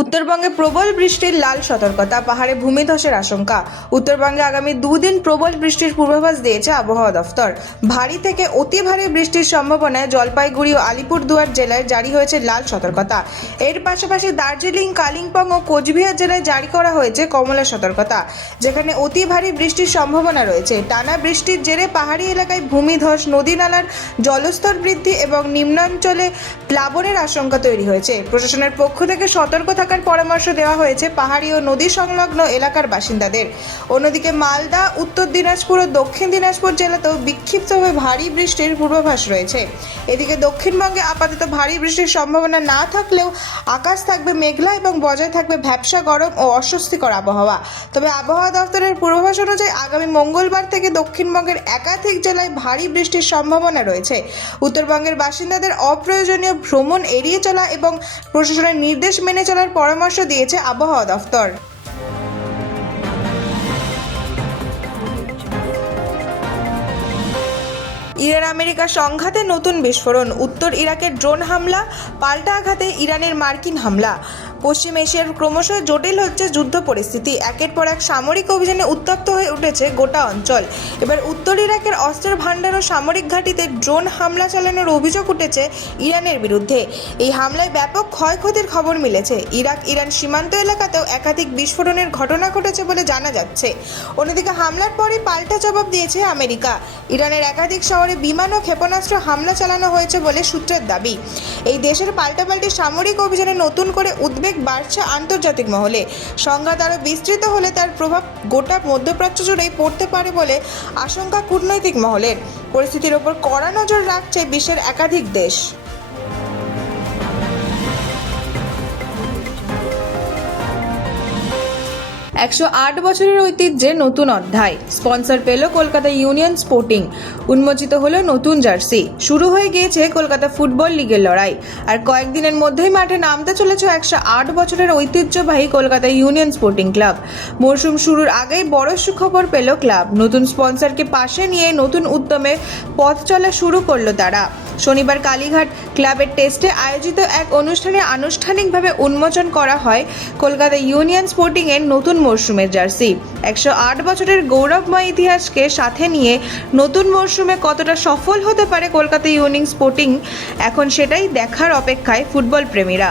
উত্তরবঙ্গে প্রবল বৃষ্টির লাল সতর্কতা, পাহাড়ে ভূমিধসের আশঙ্কা। উত্তরবঙ্গে আগামী দুদিন প্রবল বৃষ্টির পূর্বাভাস দিয়েছে আবহাওয়া দফতর। ভারী থেকে অতি ভারী বৃষ্টির সম্ভাবনায় জলপাইগুড়ি ও আলিপুরদুয়ার জেলায় জারি হয়েছে লাল সতর্কতা। এর পাশাপাশি দার্জিলিং, কালিম্পং ও কোচবিহার জেলায় জারি করা হয়েছে কমলা সতর্কতা, যেখানে অতি ভারী বৃষ্টির সম্ভাবনা রয়েছে। টানা বৃষ্টির জেরে পাহাড়ি এলাকায় ভূমিধস, নদী নালার জলস্তর বৃদ্ধি এবং নিম্নাঞ্চলে প্লাবনের আশঙ্কা তৈরি হয়েছে। প্রশাসনের পক্ষ থেকে সতর্ক থাকার পরামর্শ দেওয়া হয়েছে পাহাড়ি ও নদী সংলগ্ন এলাকার বাসিন্দাদের। অন্যদিকে মালদা, উত্তর দিনাজপুর ও দক্ষিণ দিনাজপুর জেলাতেও বিক্ষিপ্তভাবে ভারী বৃষ্টির পূর্বাভাস রয়েছে। এদিকে দক্ষিণবঙ্গে আপাতত ভারী বৃষ্টির সম্ভাবনা না থাকলেও আকাশ থাকবে মেঘলা এবং বজায় থাকবে ভ্যাপসা গরম ও অস্বস্তিকর আবহাওয়া। তবে আবহাওয়া দফতরের পূর্বাভাস অনুযায়ী আগামী মঙ্গলবার থেকে দক্ষিণবঙ্গের একাধিক জেলায় ভারী বৃষ্টির সম্ভাবনা রয়েছে। উত্তরবঙ্গের বাসিন্দাদের অপ্রয়োজনীয় ভ্রমণ এড়িয়ে চলা এবং প্রশাসনের নির্দেশ মেনে চলার পরামর্শ দিয়েছে আবহাওয়া দফতর। ইরান আমেরিকা সংঘাতে নতুন বিস্ফোরণ, উত্তর ইরাকের ড্রোন হামলা, পাল্টা আঘাতে ইরানের মার্কিন হামলা। পশ্চিম এশিয়ার ক্রমশ জটিল হচ্ছে যুদ্ধ পরিস্থিতি। একের পর এক সামরিক অভিযানে উত্তপ্ত হয়ে উঠেছে গোটা অঞ্চল। এবার উত্তর ইরাকের অস্ত্রের ভাণ্ডার ও সামরিক ঘাঁটিতে ড্রোন হামলা চালানোর অভিযোগ উঠেছে ইরানের বিরুদ্ধে। এই হামলায় ব্যাপক ক্ষয়ক্ষতির খবর মিলেছে। ইরান সীমান্ত এলাকাতেও একাধিক বিস্ফোরণের ঘটনা ঘটেছে বলে জানা যাচ্ছে। অন্যদিকে হামলার পরই পাল্টা জবাব দিয়েছে আমেরিকা। ইরানের একাধিক শহরে বিমান ও ক্ষেপণাস্ত্র হামলা চালানো হয়েছে বলে সূত্রের দাবি। এই দেশের পাল্টাপাল্টি সামরিক অভিযানে নতুন করে উদ্বেগ বাড়ছে আন্তর্জাতিক মহলে। সংঘাত আরও বিস্তৃত হলে তার প্রভাব গোটা মধ্যপ্রাচ্য জুড়েই পড়তে পারে বলে আশঙ্কা কূটনৈতিক মহলের। পরিস্থিতির ওপর কড়া নজর রাখছে বিশ্বের একাধিক দেশ। 108 বছরের ঐতিহ্যে নতুন অধ্যায়। স্পন্সর পেল কলকাতা ইউনিয়ন স্পোর্টিং। উন্মোচিত হলো নতুন জার্সি। শুরু হয়ে গিয়েছে কলকাতা ফুটবল লিগের লড়াই। আর কয়েকদিনের মধ্যেই মাঠে নামতে চলেছে 108 বছরের ঐতিহ্যবাহী কলকাতা ইউনিয়ন স্পোর্টিং ক্লাব। মরশুম শুরুর আগেই বড় সুখবর পেল ক্লাব। নতুন স্পন্সরকে পাশে নিয়ে নতুন উদ্যমে পথ চলা শুরু করলো তারা। শনিবার কালীঘাট ক্লাবের টেস্টে আয়োজিত এক অনুষ্ঠানে আনুষ্ঠানিকভাবে উন্মোচন করা হয় কলকাতা ইউনিয়ন স্পোর্টিং এর নতুন মরশুমের জার্সি। 108 বছরের গৌরবময় ইতিহাসকে সাথে নিয়ে নতুন মরশুমে কতটা সফল হতে পারে কলকাতা ইউনিয়ন স্পোর্টিং, এখন সেটাই দেখার অপেক্ষায় ফুটবল প্রেমীরা।